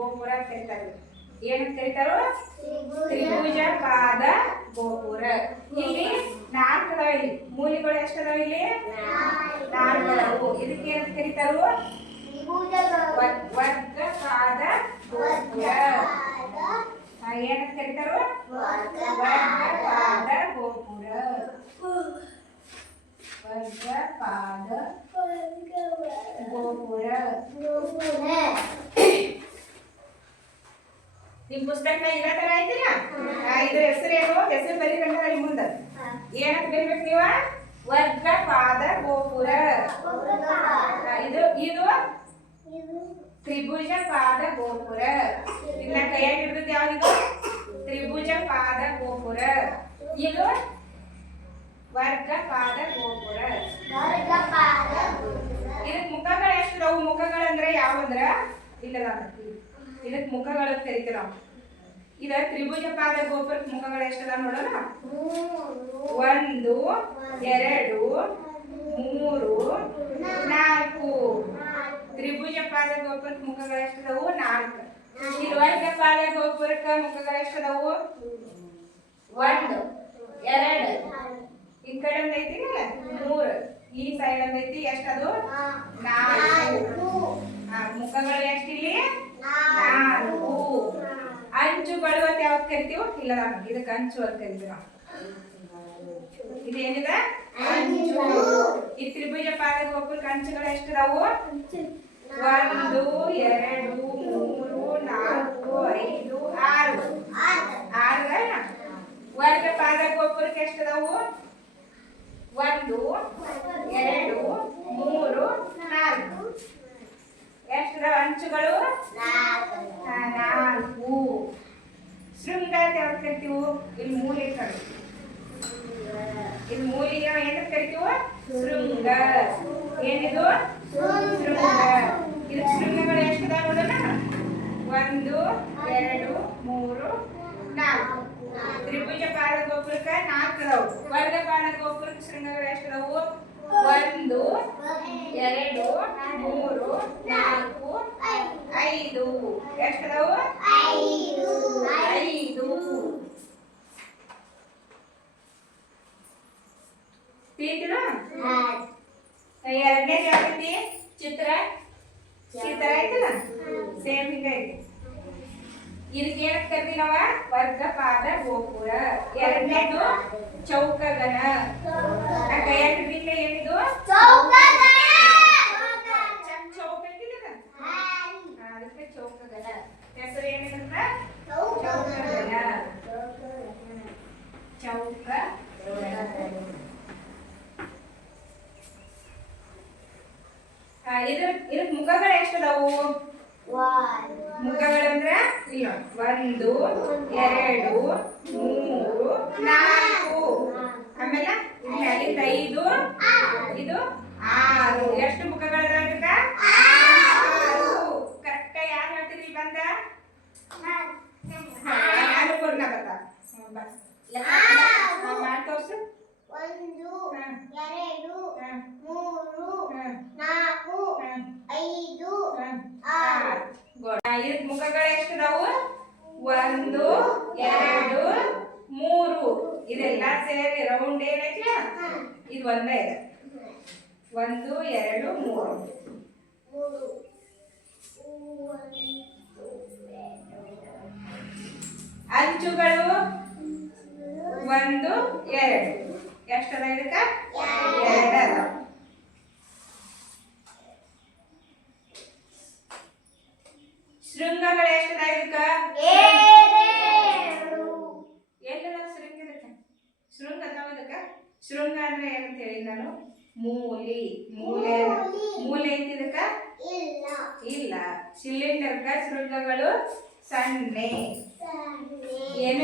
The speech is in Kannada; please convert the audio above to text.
ಗೋಪುರ ಅಂತ ಕರೀತಾರೆ. ಏನಂತ ಕರೀತಾರೋ? ತ್ರಿಭುಜಪಾದ ಗೋಪುರ. ಇಲ್ಲಿ 4 ಅದಾವ. ಇಲ್ಲಿ ಮೂಲೆಗಳು ಎಷ್ಟು ಅದಾವ? ಇಲ್ಲಿ 4 ಅದಾವು. ಇದಕ್ಕೆ ಏನಂತ ಕರೀತಾರೋ? ವರ್ಗಪಾದ ಗೋಪುರ. ಏನಂತ ಕರೀತಾರೋ? ವರ್ಗಪಾದ ಗೋಪುರ. ವರ್ಗಪಾದ ಗೋಪುರ. ನಿಮ್ ಪುಸ್ತಕ ಇದ ತರ ಐತಿಲ್ಲ? ಇದ್ರ ಹೆಸರೇನು? ಹೆಸರು ಬರೀಬೇಕಂದ್ರೆ ಅಲ್ಲಿ ಮುಂದೆ ಏನಂತ ಬರೀಬೇಕು ನೀವು? ವರ್ಗಪಾದ ಗೋಪುರ. ಇದು ಇದು ತ್ರಿಭುಜಪಾದ ಗೋಪುರ. ಇದನ್ನ ಕೈಯಾಗಿ ಹಿಡಿದು ಯಾವ್ದಿದು? ತ್ರಿಭುಜಪಾದ ಗೋಪುರ. ಇದು ವರ್ಗಪಾದ ಗೋಪುರ. ಇದಕ್ ಮುಖಗಳು ಎಷ್ಟಿದಾವು? ಮುಖಗಳಂದ್ರೆ ಯಾವಂದ್ರ ಇಲ್ಲದ ಇದಕ್ ಮುಖಗಳು ಕರಿತೀವಿ ನಾವು. ಇದ ತ್ರಿಭುಜಪಾದ ಗೋಪುರಕ್ಕೆ ಮುಖಗಳು ಎಷ್ಟದ ನೋಡೋಣ. 1 2 3 4. ತ್ರಿಭುಜಪಾದ ಗೋಪುರಕ್ಕೆ ಮುಖಗಳು ಎಷ್ಟದವು? 4. ಇಲ್ಲಿ ವರ್ಗಪಾದ ಗೋಪುರಕ್ಕೆ ಮುಖಗಳು ಎಷ್ಟದವು? 1 2. ಈ ಕಡೆ ಒಂದ್ ಐತಿ 3. ಈ ಸೈಡ್ ಒಂದ್ ಐತಿ. ಎಷ್ಟದು? 4. ಮುಖಗಳು ಎಷ್ಟಿಲ್ಲಿ? 4. ಅಂಚುಗಳು ಅಂತ ಯಾವ್ದು ಕರಿತೀವೋ? ಇಲ್ಲ, ಇದಕ್ಕೆ ಅಂಚು ಅಂತ ಕರಿತೀವಿ ನಾವು. ಇದೇನಿದೆ? ಅಂಚು. ಈ ತ್ರಿಭುಜಪಾದ ಗೋಪುರಕ್ಕೆ ಅಂಚುಗಳು ಎಷ್ಟಿದಾವು? 1 2 3 4 5 6. ವರ್ಗಪಾದ ಗೋಪುರಕ್ಕೆ ಎಷ್ಟಿದಾವು? 1 2 3 4. ಎಷ್ಟಿದಾವ ಅಂಚುಗಳು? 4. ಶೃಂಗ ಅಂತ ಯಾವ್ದು ಕರಿತೀವಿ? ಇಲ್ಲಿ ಮೂಲೆ ಕಡೆ. ಇಲ್ಲಿ ಮೂಲಿಗೆ ಏನಂತ ಕರಿತೀವಿ? ಶೃಂಗ. ಏನಿದು? ಶೃಂಗ. ಇದಕ್ಕೆ ಶೃಂಗಗಳು ಎಷ್ಟಿದಾವ ನೋಡೋಣ. 1 2 3 4. ತ್ರಿಭುಜಪಾದ ಗೋಪುರಕ್ಕೆ 4 ಅದಾವು. ವರ್ಗಪಾದ ಗೋಪುರಕ್ಕೆ ಶೃಂಗಗಳು ಎಷ್ಟಿದಾವು? 1 2 3 4 5. ಎಷ್ಟದಾವು? 5. ತಿಳಿತಿಲ್ಲ? ಎರಡನೇ ಜಾಗೃತಿ ಚಿತ್ರ ಐತಲ್ಲ, ಸೇಮ್ ಹಿಂಗೈತಿ. ಇದಕ್ಕೆ ಏನಂತ ಕರಿತೀವಿ ನಾವ? ವರ್ಗಪಾದ ಗೋಪುರ. ಎರಡನೇದು ಚೌಕಗಣ. ಕೈಯಾಗಿರ್ಲಿಕ್ಕೆ ಏನಿದು? ಅದಕ್ಕೆ ಚೌಕಗಣ. ಹೆಸರು ಏನಿದಂತ? ಚೌಕಗಣ. ಇದಕ್ಕೆ ಮುಖಗಳು ಎಷ್ಟದಾವು? ಮುಖಗಳಂದ್ರ ಇಲ್ಲ 1 2 3 4. ಆಮೇಲೆ ಅಲ್ಲಿಂದ 5 ಇದು 6. ಎಷ್ಟು ಮುಖಗಳದಾವ ಇದಕ್ಕ? 6. ಕರೆಕ್ಟ್ ಯಾರು ಹೇಳ್ತೀರಿ? ಬಂದ ಅನುಪೂರ್ಣ ಬರ್ತಾ ಮಾಡಿ ತೋರ್ಸು. 1 2 3 4 5 6. ಇದಕ್ಕೆ ಮುಖಗಳು ಎಷ್ಟಿದಾವು? 1 2 3. ಇದೆಲ್ಲ ಸೇರಿ ರೌಂಡ್ ಏನೈತಿಲ್ಲ, ಇದು ಒಂದೇ ಇದೆ. 1 2 3. ಅಂಚುಗಳು 1 2. ಎಷ್ಟದ ಇದಕ್ಕ? 2 ಅದಾವ. ಶೃಂಗಗಳು ಎಷ್ಟದ ಇದಕ್ಕ? 7. ಎಲ್ಲದ ಶೃಂಗ ಇದಕ್ಕ? ಶೃಂಗ ಅದಾವ ಇದಕ್ಕ? ಶೃಂಗ ಅಂದ್ರೆ ಏನಂತ ಹೇಳಿ ನಾನು? ಮೂಲಿ. ಮೂಲೆ ಐತಿ ಇದಕ್ಕ? ಇಲ್ಲ. ಸಿಲಿಂಡರ್ಗ ಶೃಂಗಗಳು ಸಣ್ಣ. ಏನು